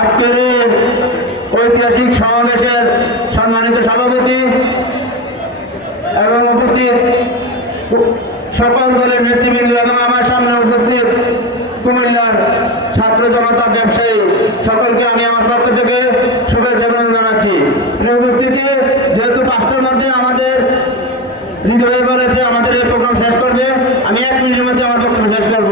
আজকের ঐতিহাসিক সমাবেশের সম্মানিত সভাপতি এবং উপস্থিত সকল দলের নেতৃবৃন্দ এবং আমার সামনে উপস্থিত কুমিল্লার ছাত্র জনতা ব্যবসায়ী, সকলকে আমি আমার পক্ষ থেকে শুভেচ্ছা জানাচ্ছি। উপস্থিতি, যেহেতু পাঁচটার মধ্যে আমাদের হৃদয় বলেছে, আমাদের এই প্রোগ্রাম শেষ করবে, আমি এক মিনিটের মধ্যে আমার বক্তব্য শেষ করব।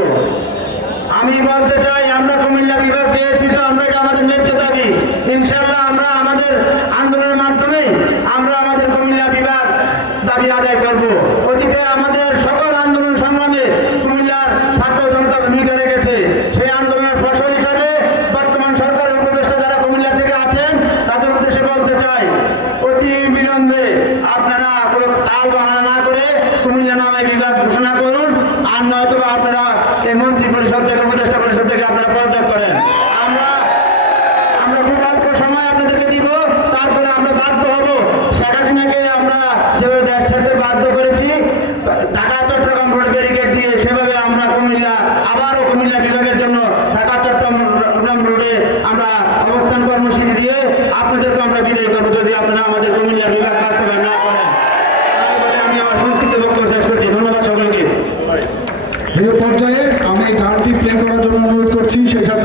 আমি বলতে চাই, আমরা কুমিল্লা বিভাগ চেয়েছি তো আমরা আমাদের ন্যায্য দাবি? ইনশাল্লাহ আমরা আমাদের আন্দোলনের মাধ্যমে আমরা আমাদের কুমিল্লা বিভাগ দাবি আদায় করব। অতীতে আমাদের সকল আন্দোলন সংগ্রামে কুমিল্লার ছাত্র জনতা ভূমিকা রেখেছে সেই আন্দোলনের ফসল হিসাবে বর্তমান সরকারের উপদেষ্টা যারা কুমিল্লা থেকে আছেন তাদের উদ্দেশ্যে বলতে চাই। অতি বিলম্বে আপনারা কোনো তাল বাহানা না করে কুমিল্লা নামে বিভাগ ঘোষণা করুন। আর নয়তো আপনারা এই মন্ত্রী পরিষদ থেকে, উপদেষ্টা পরিষদ থেকে আপনারা পদত্যাগ করেন। আমরা আমরা খুব অল্প সময় আপনাদেরকে দিব, তারপরে আমরা বাধ্য হব। শেখ হাসিনাকে আমরা যেভাবে দেশ ছাড়তে বাধ্য করেছি, ঢাকা চট্টগ্রাম রোড ব্যারিকেড দিয়ে সেভাবে আমরা কুমিল্লা আবারও কুমিল্লা বিভাগের জন্য ঢাকা চট্টগ্রাম রোডে আমরা অবস্থান কর্মসূচি দিয়ে আপনাদেরকে আমরা বিদায় করব যদি আপনারা আমাদের কুমিল্লা বিভাগ বাস্তবায়ন না করেন। তাহলে আমি আমার সংক্ষিপ্ত বক্তব্য শেষ করছি। ধন্যবাদ সকলকে। এই পর্যায়ে আমি গানটি প্লে করার জন্য অনুরোধ করছি। সেই সাথে